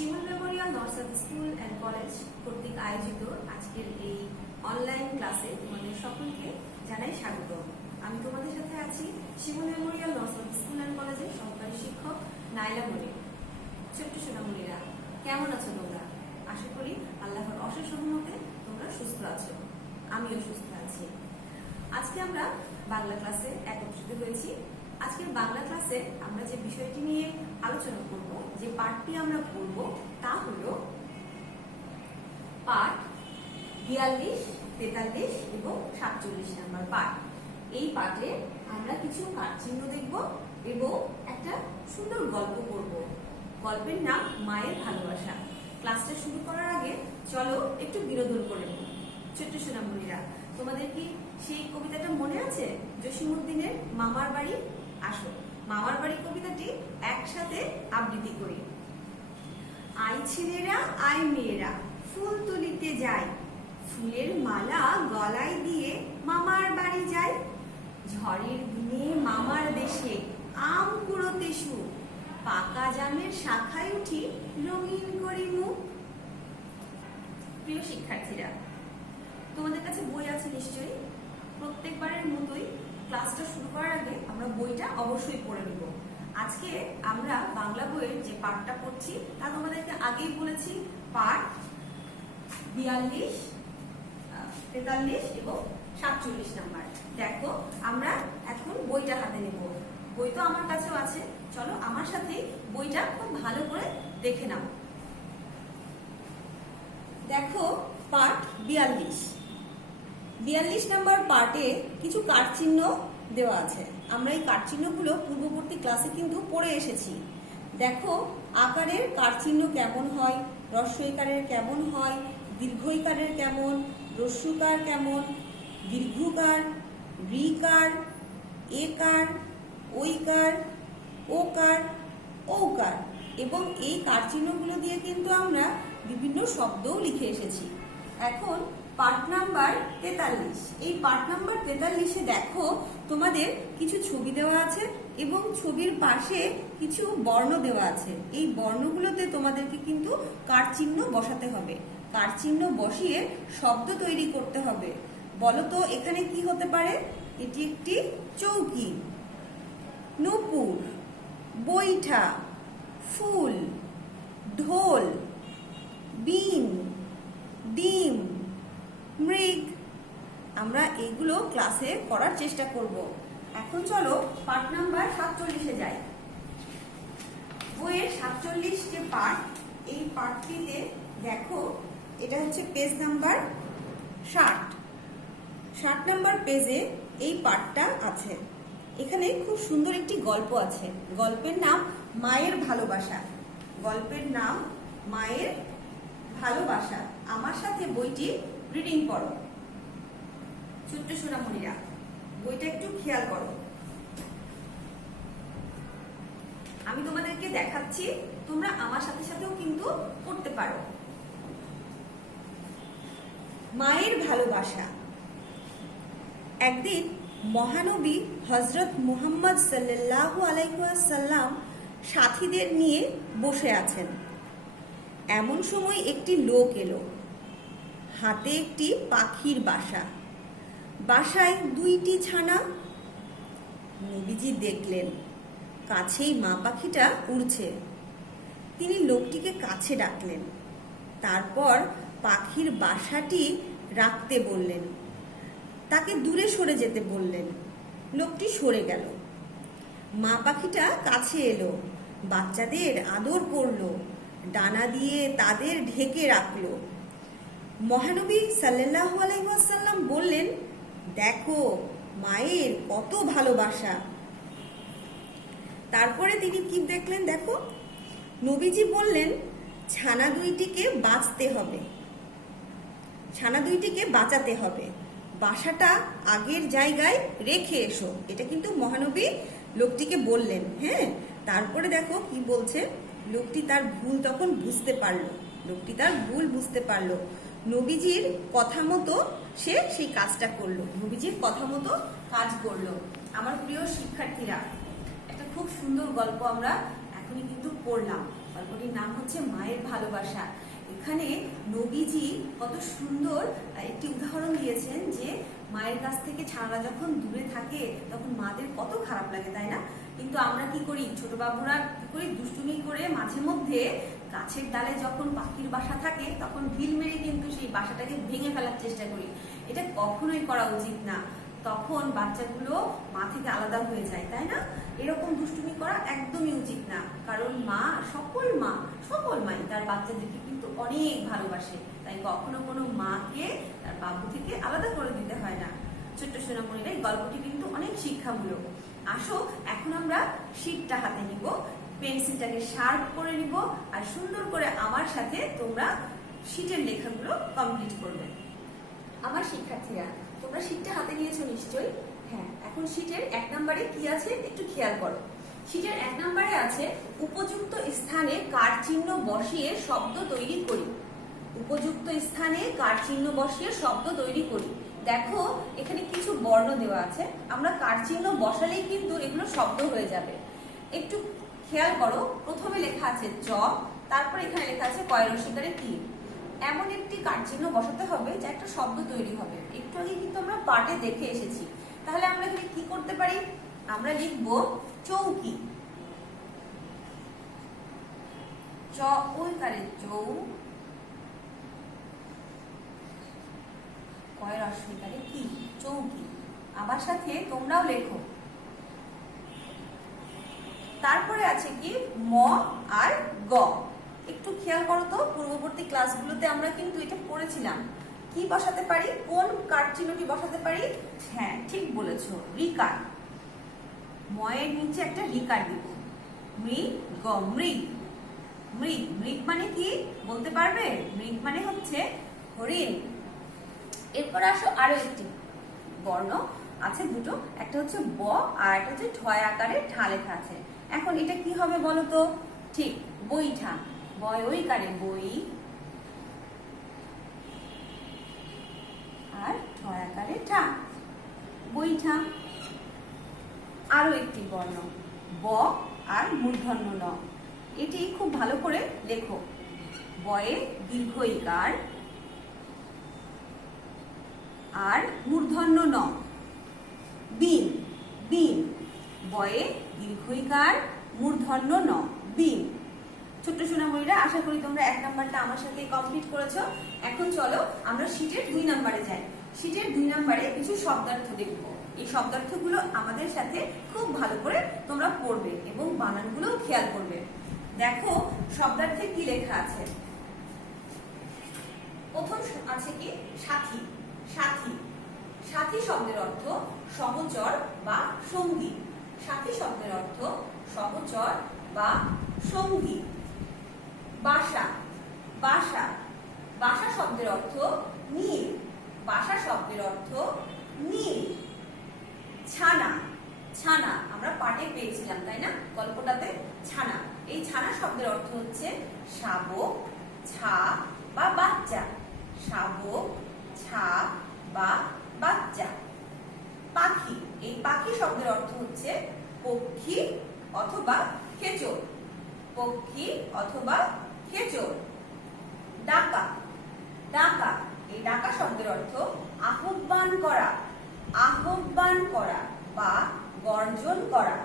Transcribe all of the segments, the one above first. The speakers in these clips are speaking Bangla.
Shimul memorial nursery school and college কর্তৃক আয়োজিত আজকের এই অনলাইন ক্লাসে তোমাদের সকলকে জানাই স্বাগত। আমি তোমাদের সাথে আছি শিমুল মেমোরিয়াল নর্সারি স্কুল অ্যান্ড কলেজের সহকারী শিক্ষক নাইলা মনির। ছোট্ট সোনামণিরা, কেমন আছো তোমরা? আশা করি আল্লাহর অশেষ রহমতে তোমরা সুস্থ আছো, আমিও সুস্থ আছি। আজকে আমরা বাংলা ক্লাসে একত্রিত হয়েছি। আজকের বাংলা ক্লাসে আমরা যে বিষয়টি নিয়ে আলোচনা করব, যে পাঠটি আমরা পড়ব, তা হলো পাঠ 42, 43 এবং 47 নম্বর পাঠ। এই পাঠে আমরা কিছু কাঠচিহ্ন দেখব এবং একটা সুন্দর গল্প পড়ব। গল্পের নাম মায়ের ভালোবাসা। ক্লাসটা শুরু করার আগে চলো একটু বিনোদন করে নেব। ছোট্ট সোনামণিরা, তোমাদের কি সেই কবিতাটা মনে আছে? জসীমউদ্দিনের মামার বাড়ি আসো। মামার বাড়ি কবিতাটি একসাথে আবৃত্তি করি। আই ছেলেরা, আই মেয়েরা, ফুল তুলিতে যাই, ফুলের মালা গলায় দিয়ে মামার বাড়ি যাই। ঝড়ের দিনে মামার দেশে আম কুড়োতে সুখ, পাকা জামের শাখায় উঠি রঙিন করি মুখ। প্রিয় শিক্ষার্থীরা, তোমাদের কাছে বই আছে নিশ্চয়ই। প্রত্যেকবারের মতোই ক্লাসটা শুরু করার আগে আমরা বইটা অবশ্যই পড়ে নেব। আজকে আমরা বাংলা বইয়ের যে পাঠটা পড়ছি তা তোমাদেরকে আগেই বলেছি, পাঠ 42, 43 এবং 47 নাম্বার। দেখো, আমরা এখন বইটা হাতে নেব। বই তো আমার কাছেও আছে, চলো আমার সাথে বইটা খুব ভালো করে দেখে নাও। দেখো, পাঠ 42 নাম্বার পার্টে কিছু কাঠচিহ্ন দেওয়া আছে। আমরা এই কাঠচিহ্নগুলো পূর্ববর্তী ক্লাসে কিন্তু পড়ে এসেছি। দেখো, আকারের কাঠচিহ্ন কেমন হয়, হ্রস্বইকারের কেমন হয়, দীর্ঘইকারের কেমন, হ্রস্বকার কেমন, দীর্ঘকার, ঋকার, একার, ঐকার, ওকার, ঔকার এবং এই কাঠচিহ্নগুলো দিয়ে কিন্তু আমরা বিভিন্ন শব্দও লিখে এসেছি। এখন পাঠ নাম্বার 43। এই পাঠ নাম্বার 43-এ দেখো, তোমাদের কিছু ছবি দেওয়া আছে এবং ছবির পাশে কিছু বর্ণ দেওয়া আছে। এই বর্ণগুলোতে তোমাদেরকে কিন্তু কাঠচিহ্ন বসাতে হবে। কাঠচিহ্ন বসিয়ে শব্দ তৈরি করতে হবে। বলো তো, এখানে কি হতে পারে? এটি একটি চৌকি, নূপুর, বৈঠা, ফুল, ঢোল, বিন, ডিম, মৃগ। আমরা এগুলো ক্লাসে করার চেষ্টা করব। এখন চলো পাঠ নাম্বার 47-এ যাই। বইয়ের 47 যে পাঠ, এই পাঠটিতে দেখো, এটা হচ্ছে পেজ নাম্বার 60 নাম্বার পেজে এই পাঠটা আছে। এখানে খুব সুন্দর একটি গল্প আছে। গল্পের নাম মায়ের ভালোবাসা। গল্পের নাম মায়ের ভালোবাসা। আমার সাথে বইটি রিডিং করো। ছোট্ট সোনামণিরা, বইটা একটু খেয়াল করো। আমি তোমাদেরকে দেখাচ্ছি, তোমরা আমার সাথে সাথেও কিন্তু পড়তে পারো। মায়ের ভালোবাসা। একদিন মহানবী হযরত মুহাম্মদ সাল্লাল্লাহু আলাইহি ওয়াসাল্লাম সাথীদের নিয়ে বসে আছেন। এমন সময় একটি লোক এলো, হাতে একটি পাখির বাসা, বাসায় 2টি ছানা। নবীজি দেখলেন কাছেই মা পাখিটা উড়ছে। তিনি লোকটিকে কাছে ডাকলেন, তারপর পাখির বাসাটি রাখতে বললেন, তাকে দূরে সরে যেতে বললেন। লোকটি সরে গেল। মা পাখিটা কাছে এলো, বাচ্চাদের আদর করলো, ডানা দিয়ে তাদের ঢেকে রাখলো। মহানবী সাল্লাল্লাহু আলাইহি ওয়াসাল্লাম বললেন, দেখো মায়ের কত ভালোবাসা। তারপরে তিনি কি দেখলেন? দেখো, নবীজি বললেন, ছানা 2টিকে বাঁচতে হবে, ছানা 2টিকে বাঁচাতে হবে, বাসাটা আগের জায়গায় রেখে এসো। এটা কিন্তু মহানবী লোকটিকে বললেন। হ্যাঁ, তারপরে দেখো কি বলছে। লোকটি তার ভুল তখন বুঝতে পারলো। লোকটি তার ভুল বুঝতে পারলো। নবীজির কথা মতো সে সেই কাজটা করলো। নবীজির কথা মতো কাজ করলো। আমার প্রিয় শিক্ষার্থীরা, একটা খুব সুন্দর গল্প আমরা এখনই কিন্তু পড়লাম। গল্পটির নাম হচ্ছে মায়ের ভালোবাসা। এখানে নবীজি কত সুন্দর একটি উদাহরণ দিয়েছেন যে মায়ের কাছ থেকে ছানারা যখন দূরে থাকে তখন মাদের কত খারাপ লাগে, তাই না? কিন্তু আমরা কি করি, ছোট বাবুরা কি করি, দুষ্টুমি করে মাঝে মধ্যে গাছের ডালে যখন পাখির বাসা থাকে তখন ঢিল মেরে কিন্তু সেই বাসাটাকে ভেঙে ফেলার চেষ্টা করি। এটা কখনোই করা উচিত না। তখন বাচ্চাগুলো মা থেকে আলাদা হয়ে যায়, তাই না? এরকম দুষ্টুমি করা একদমই উচিত না, কারণ সকল মাই তার বাচ্চাদেরকে কিন্তু অনেক ভালোবাসে। তাই কখনো কোনো মাকে তার বাবু থেকে আলাদা করে দিতে হয় না। ছোট্ট সোনামণিরা, এই গল্পটি কিন্তু অনেক শিক্ষামূলক। আসো এখন আমরা শীটটা হাতে নিব, পেন্সিলটাকে শার্প করে নিব, আর সুন্দর করে আমার সাথে তোমরা শীটের লেখাগুলো কমপ্লিট করবে। আমার শিক্ষার্থীরা, তোমরা শীটটা হাতে নিয়েছো নিশ্চয়ই। হ্যাঁ, এখন শীটের 1 নম্বরে কি আছে একটু খেয়াল করো। শীটের 1 নম্বরে আছে উপযুক্ত স্থানে কার চিহ্ন বসিয়ে শব্দ তৈরি করি। উপযুক্ত স্থানে কার চিহ্ন বসিয়ে শব্দ তৈরি করি। দেখো এখানে কিছু বর্ণ দেওয়া আছে, আমরা কার চিহ্ন বসালেই কিন্তু এগুলো শব্দ হয়ে যাবে। একটু খেয়াল করো, প্রথমে লেখা আছে চ, তারপর এখানে লেখা আছে কয় রসিকারে কি। এমন একটি কার চিহ্ন বসাতে হবে যা একটা শব্দ তৈরি হবে। একটু আগে কিন্তু আমরা পাঠে দেখে এসেছি। তাহলে আমরা এখানে কি করতে পারি, আমরা লিখব চৌকি। চ ওই কারে চৌ, কয় রসিকারে কি, চৌকি। আমার সাথে তোমরাও লেখো। তারপরে আছে কি ম আর গ। একটু খেয়াল করো তো, পূর্ববর্তী ক্লাসগুলোতে আমরা কিন্তু এটা পড়েছিলাম। কি বসাতে পারি, কোন কার চিহ্নটি বসাতে পারি? হ্যাঁ, ঠিক বলেছো, রিকার। ময়ের নিচে একটা রিকার দিব। মৃগ, মৃগ। মৃগ, মৃগ মানে কি বলতে পারবে? মৃগ মানে হচ্ছে হরিণ। এরপর আসো আরো একটি বর্ণ আছে, দুটো, একটা হচ্ছে ব আর একটা হচ্ছে ঠয় আকারে ঠা লেখা আছে। এখন এটা কি হবে বলো তো? ঠিক, বৈঠা। বয় ওই কারে বই, আর ঠয় আকারে ঠা, বৈঠা। আরো একটি বর্ণ ব আর মূর্ধন্য ন। এটি খুব ভালো করে লেখো। বয়ে দীর্ঘ ইকার আর মূর্ধন্য ন, বিন। বিন, বয়ে দীর্ঘ ইকার মূর্ধন্য ন, বিন। ছোট্ট সোনামণিরা, আশা করি তোমরা 1 নাম্বারটা আমার সাথে কমপ্লিট করেছো। এখন চলো আমরা শীটের 2 নাম্বারে যাই। শীটের 2 নাম্বারে কিছু শব্দার্থ দেখব। এই শব্দার্থগুলো আমাদের সাথে খুব ভালো করে তোমরা পড়বে এবং বানানগুলোও খেয়াল করবে। দেখো শব্দার্থে কি লেখা আছে। প্রথম আছে কি সাথী। সাথী, সাথী শব্দের অর্থ সহচর বা সঙ্গী। সাথী শব্দের অর্থ সহচর বা সঙ্গী। বাসা, বাসা, বাসা শব্দের অর্থ নীল। বাসা শব্দের অর্থ নীল। ছানা, ছানা আমরা পাঠে পেয়েছিলাম, তাই না, গল্পটাতে ছানা। এই ছানা শব্দের অর্থ হচ্ছে শাবক, ছা বা বাচ্চা। শাবক, ছা বা বাচ্চা। পাখি, এই পাখি শব্দের অর্থ হচ্ছে পক্ষী অথবা খেচর। পক্ষী অথবা খেচর। ডাকা, ডাকা, এই ডাকা শব্দের অর্থ আহ্বান করা। আহ্বান করা বা গর্জন করা।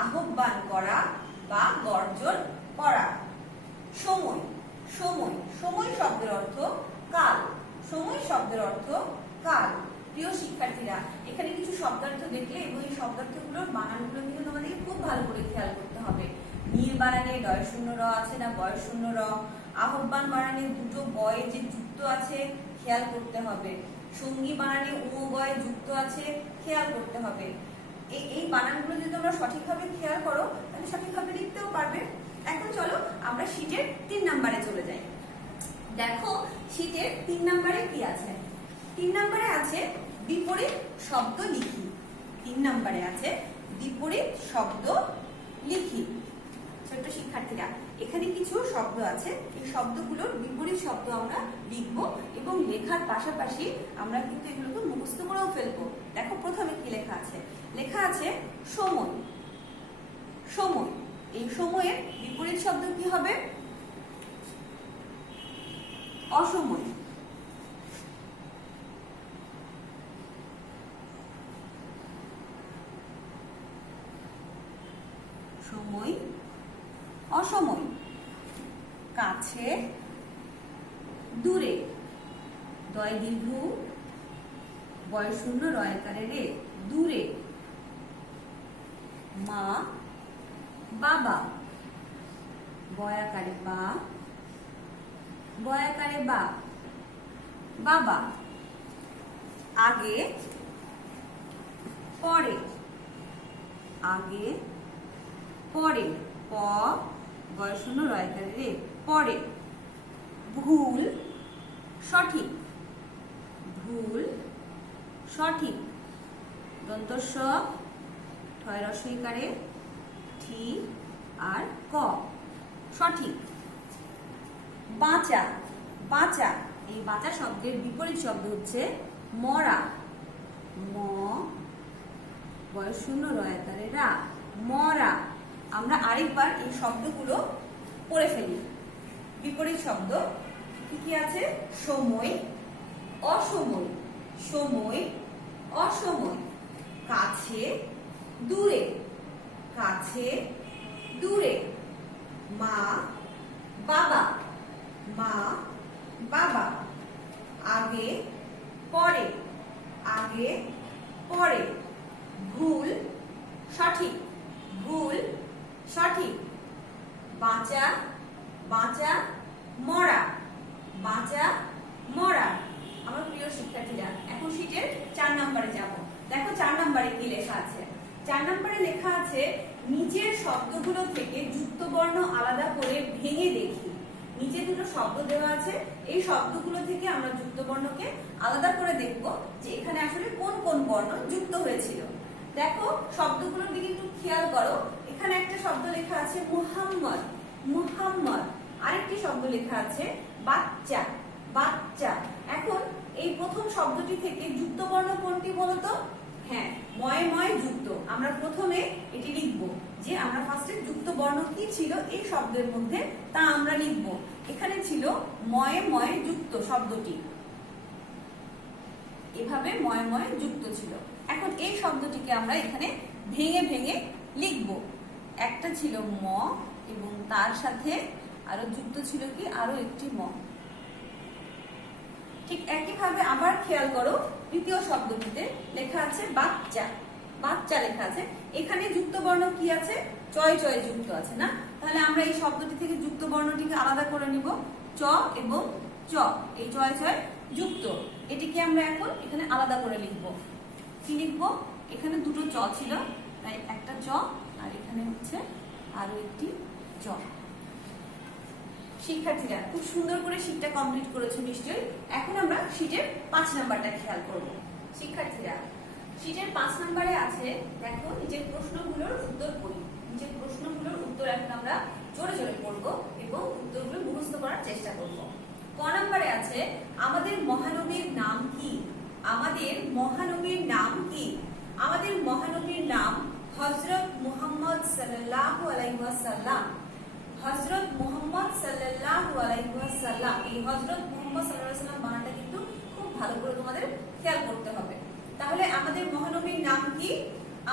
আহ্বান করা বা গর্জন করা। সময়, সময়, সময় শব্দের অর্থ কাল। সময় শব্দের অর্থ কাল। প্রিয় শিক্ষার্থীরা, এখানে কিছু শব্দার্থ দেখলে এবং এই শব্দার্থগুলোর বানানগুলো কিন্তু তোমাদেরকে খুব ভালো করে খেয়াল করতে হবে। নীল বানানে ডয় শূন্য র আছে না বয় শূন্য র। আহ্বান বানানে দুটো বয়ে যে যুক্ত আছে খেয়াল করতে হবে। সঙ্গী বানানে ও বয়ে যুক্ত আছে খেয়াল করতে হবে। এই বানানগুলো যদি তোমরা সঠিকভাবে খেয়াল করো তাহলে সঠিকভাবে লিখতেও পারবে। এখন চলো আমরা শীটের 3 নাম্বারে চলে যাই। দেখো শীটের 3 নাম্বারে কি আছে। 3 নাম্বারে আছে বিপরীত শব্দ লিখি। 3 নাম্বারে আছে বিপরীত শব্দ লিখি। ছোট্ট শিক্ষার্থীরা, এখানে কিছু শব্দ আছে, এই শব্দগুলোর বিপরীত শব্দ আমরা লিখবো এবং লেখার পাশাপাশি আমরা কিন্তু এগুলোকে মুখস্থ করেও ফেলবো। দেখো প্রথমে কি লেখা আছে। লেখা আছে সময়। সময়, এই সময়ের বিপরীত শব্দ কি হবে? অসময়। সময়, অসময়। কাছে, দূরে। দয় দীর্ঘ, বয় শূন্য, রয়কারে রে, দূরে। মা, বাবা। বয়াকারে বা, বয়াকারে বা, বাবা। আগে, পরে। আগে, পরে। প, বয় শূন্য, রয়কারে রে, পরে। ভুল, সঠিক। ভুল, সঠিক। দন্তস্ব, ঠয় রস্বইকারে, ঠি আর ক, সঠিক। বাঁচা, বাঁচা। এই বাঁচা শব্দের বিপরীত শব্দ হচ্ছে মরা। ম, বয় শূন্য, রয়কারে রা, মরা। আমরা আরেকবার এই শব্দগুলো পড়ে ফেলি। বিপরীত শব্দ কি কি আছে? সময়, অসময়। সময়, অসময়। কাছে, দূরে। কাছে, দূরে। মা, বাবা। মা, বাবা। আগে, পরে। আগে, পরে। ভুল, সঠিক। ভুল, সঠিক। বাঁচা, বাঁচা, মরা। বাঁচা, মরা। আমার প্রিয় শিক্ষার্থীরা, এখন শীটের 4 নম্বরে যাব। দেখো 4 নম্বরে কি লেখা আছে। 4 নম্বরে লেখা আছে, নিচের শব্দগুলো থেকে যুক্ত বর্ণ আলাদা করে ভেঙে দেখি। নিচে দুটো শব্দ দেওয়া আছে, এই শব্দগুলো থেকে আমরা যুক্ত বর্ণকে আলাদা করে দেখব যে এখানে আসলে কোন কোন বর্ণ যুক্ত হয়েছিল। দেখো শব্দগুলোর দিকে একটু খেয়াল করো। এখানে একটা শব্দ লেখা আছে মুহাম্মদ, মুহাম্মদ। আরেকটি শব্দ লেখা আছে বাচ্চা, বাচ্চা। এখন এই প্রথম শব্দটি থেকে যুক্ত বর্ণ কোনটি বলতো? হ্যাঁ, ময় ময় যুক্ত। আমরা প্রথমে এটি লিখব যে আমরা ফার্স্টে যুক্ত বর্ণ কি ছিল এই শব্দের মধ্যে তা আমরা লিখব। এখানে ছিল ময় ময় যুক্ত শব্দটি, এভাবে ময় ময় যুক্ত ছিল। এখন এই শব্দটিকে আমরা এখানে ভেঙে ভেঙে লিখব। একটা ছিল ম এবং তার সাথে আরো যুক্ত ছিল কি আরো একটি ম। ঠিক একইভাবে আবার খেয়াল করো, দ্বিতীয় শব্দটিতে লেখা আছে বাচ্চা, বাচ্চা লেখা আছে। এখানে যুক্ত বর্ণ কি আছে? চয় চয় যুক্ত আছে না? তাহলে আমরা এই শব্দটি থেকে যুক্ত বর্ণটিকে আলাদা করে নিব। চ এবং চ, এই চয় চয় যুক্ত। এটিকে আমরা এখন এখানে আলাদা করে লিখব। কি লিখব? এখানে দুটো চ ছিল, তাই একটা চ, আর এখানে হচ্ছে আরো একটি চ। শিক্ষার্থীরা খুব সুন্দর করে শীটটা কমপ্লিট করেছো নিশ্চয়ই। এখন আমরা শীটের 5 নাম্বারটা খেয়াল করব। শিক্ষার্থীরা শীটের 5 নাম্বারে আছে, দেখো নিচের প্রশ্নগুলোর উত্তর পড়ি। নিচের প্রশ্নগুলোর উত্তর এখন আমরা জোরে জোরে পড়ব এবং উত্তরগুলো মুখস্থ করার চেষ্টা করব। ক নাম্বারে আছে, আমাদের মহানবীর নাম কি? আমাদের মহানবীর নাম কি? আমাদের মহানবীর নাম হযরত মুহাম্মদ সাল্লাল্লাহু আলাইহি ওয়াসাল্লাম। হযরত মুহাম্মদ সাল্লাল্লাহু আলাইহি ওয়াসাল্লাম। এই হযরত মুহাম্মদ সাল্লাল্লাহু আলাইহি ওয়াসাল্লাম বানানটা কিন্তু খুব ভালো করে তোমাদের খেয়াল করতে হবে। তাহলে আমাদের মহানবীর নাম কি?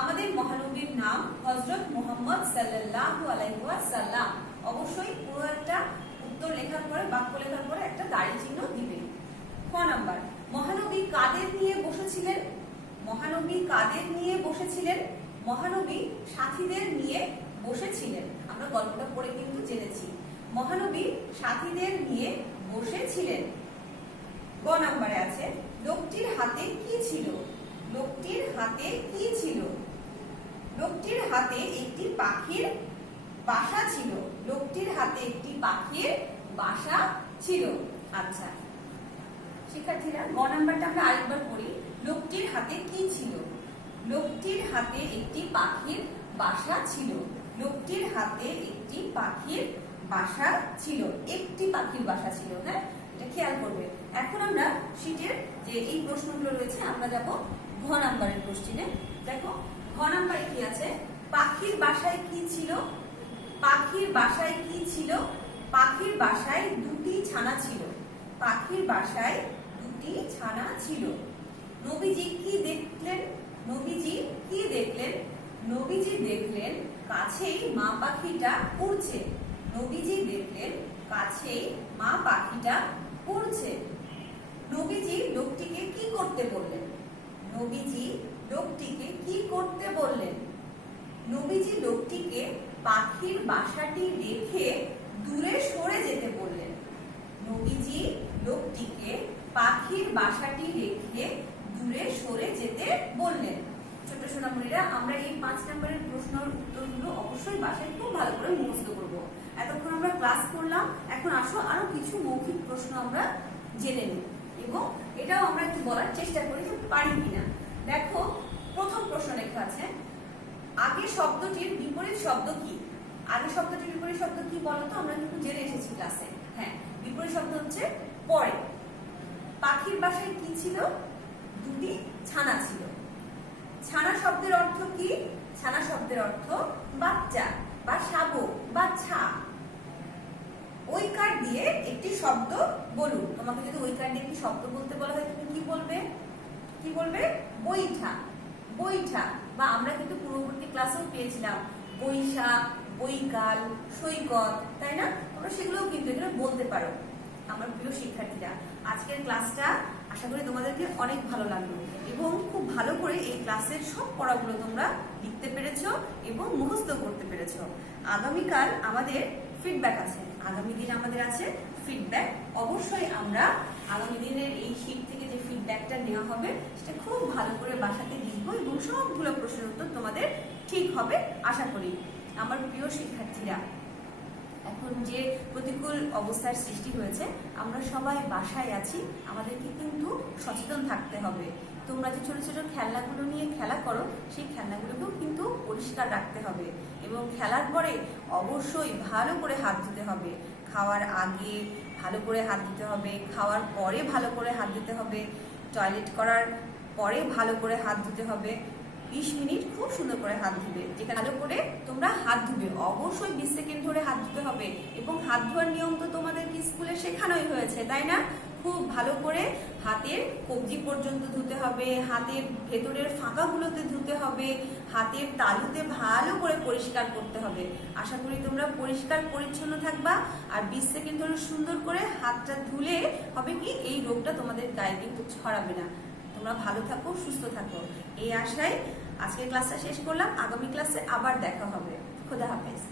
আমাদের মহানবীর নাম হযরত মুহাম্মদ সাল্লাল্লাহু আলাইহি ওয়াসাল্লাম। অবশ্যই পুরো একটা উত্তর লেখার পরে, বাক্য লেখার পরে একটা দাড়ি চিহ্ন দিবেন। খ নাম্বার, মহানবী কাদের নিয়ে বসেছিলেন? মহানবী কাদের নিয়ে বসেছিলেন? মহানবী সাথীদের নিয়ে বসেছিলেন। আমরা গল্পটা পড়ে কিন্তু জেনেছি। মহানবী সাথীদের নিয়ে বসেছিলেন। গ নাম্বারে আছে, লোকটির হাতে কি ছিল? লোকটির হাতে কি ছিল? লোকটির হাতে একটি পাখির বাসা ছিল। লোকটির হাতে একটি পাখির বাসা ছিল। আচ্ছা শিক্ষার্থীরা, গ নাম্বারটা আমরা আরেকবার পড়ি। লোকটির হাতে কি ছিল? লোকটির হাতে একটি পাখির বাসা ছিল। লোকটির হাতে একটি পাখির বাসা ছিল। একটি পাখির বাসা ছিল। হ্যাঁ, এটা খেয়াল করবে। এখন আমরা শীটের যে এই প্রশ্নগুলো রয়েছে আমরা যাব ঘ নাম্বারের কোশ্চেনে। দেখো ঘ নাম্বারে কি আছে? পাখির বাসায় কি ছিল? পাখির বাসায় কি ছিল? পাখির বাসায় দুটি ছানা ছিল। পাখির বাসায় দুটি ছানা ছিল। নবীজি কি দেখলেন? নবীজি কি দেখলেন? নবীজি দেখলেন কাছেই মা পাখিটা উড়ছে। নবীজি দেখলেন কাছেই মা পাখিটা উড়ছে। নবীজি লোকটিকে কি করতে বললেন? নবীজি লোকটিকে কি করতে বললেন? নবীজি লোকটিকে পাখির বাসাটি রেখে দূরে সরে যেতে বললেন। নবীজি লোকটিকে পাখির বাসাটি রেখে দূরে সরে যেতে বললেন। ছোট সোনামণিরা, আমরা এই 5 নম্বরের প্রশ্নের উত্তরগুলো অবশ্যই বাসায় খুব ভালো করে মুখস্থ করব। এতক্ষণ আমরা ক্লাস করলাম, এখন আসো আরো কিছু মৌখিক প্রশ্ন আমরা জেনে নিই এবং এটাও আমরা একটু বলার চেষ্টা করি যে পারি কিনা। দেখো, প্রথম প্রশ্ন লেখা আছে, আগে শব্দটির বিপরীত শব্দ কি? আগে শব্দটির বিপরীত শব্দ কি বলতো? আমরা কিন্তু জেনে এসেছি ক্লাসে। হ্যাঁ, বিপরীত শব্দ হচ্ছে পরে। পাখির বাসায় কি ছিল? দুটি ছানা ছিল। ছানা শব্দের অর্থ কি? ছানা শব্দের অর্থ বাচ্চা বা শাবক বা ছা। ঐকার দিয়ে একটি শব্দ বলুন। তোমাকে যদি ঐকার দিয়ে একটি শব্দ বলতে বলা হয়, তুমি কি বলবে? কি বলবে? বৈঠা। বৈঠা। বা আমরা কিন্তু পূর্ববর্তী ক্লাসেও পেয়েছিলাম বৈশাখ, বৈকাল, সৈকত, তাই না? তোমরা সেগুলোও কিন্তু এগুলো বলতে পারো। আমার প্রিয় শিক্ষার্থীরা, আজকের ক্লাসটা আশা করি তোমাদেরকে অনেক ভালো লাগলো এবং খুব ভালো করে এই ক্লাসের সব পড়াগুলো তোমরা লিখতে পেরেছো এবং মুখস্থ করতে পেরেছো। আগামীকাল আমাদের ফিডব্যাক আছে। আগামী দিন আমাদের আছে ফিডব্যাক। অবশ্যই আমরা আগামী দিনের এই শীট থেকে যে ফিডব্যাকটা নেওয়া হবে সেটা খুব ভালো করে বাসাতে লিখবো এবং সবগুলো প্রশ্নের উত্তর তোমাদের ঠিক হবে আশা করি। আমার প্রিয় শিক্ষার্থীরা, এখন যে প্রতিকূল অবস্থার সৃষ্টি হয়েছে, আমরা সবাই বাসায় আছি, আমাদেরকে কিন্তু সচেতন থাকতে হবে। তোমরা যে ছোট ছোট খেলনাগুলো নিয়ে খেলা করো, সেই খেলনাগুলোকেও কিন্তু পরিষ্কার রাখতে হবে এবং খেলার পরে অবশ্যই ভালো করে হাত ধুতে হবে। খাওয়ার আগে ভালো করে হাত ধুতে হবে, খাওয়ার পরে ভালো করে হাত ধুতে হবে, টয়লেট করার পরে ভালো করে হাত ধুতে হবে। 20 মিনিট খুব সুন্দর করে হাত ধুবে। যেখানে ভালো করে তোমরা হাত ধুবে, অবশ্যই 20 সেকেন্ড ধরে হাত ধুতে হবে এবং হাত ধোয়ার নিয়ম তো তোমাদেরকে স্কুলে শেখানোই হয়েছে, তাই না? খুব ভালো করে হাতের কবজি পর্যন্ত ধুতে হবে, হাতের ভেতরের ফাঁকাগুলোতে ধুতে হবে, হাতের তালুতে ভালো করে পরিষ্কার করতে হবে। আশা করি তোমরা পরিষ্কার পরিচ্ছন্ন থাকবা আর 20 সেকেন্ড ধরে সুন্দর করে হাতটা ধুলে হবে কি, এই রোগটা তোমাদের গায়ে কিন্তু ছড়াবে না। তোমরা ভালো থাকো, সুস্থ থাকো, এই আশায় আজকের ক্লাসটা শেষ করলাম। আগামী ক্লাসে আবার দেখা হবে। খোদা হাফেজ।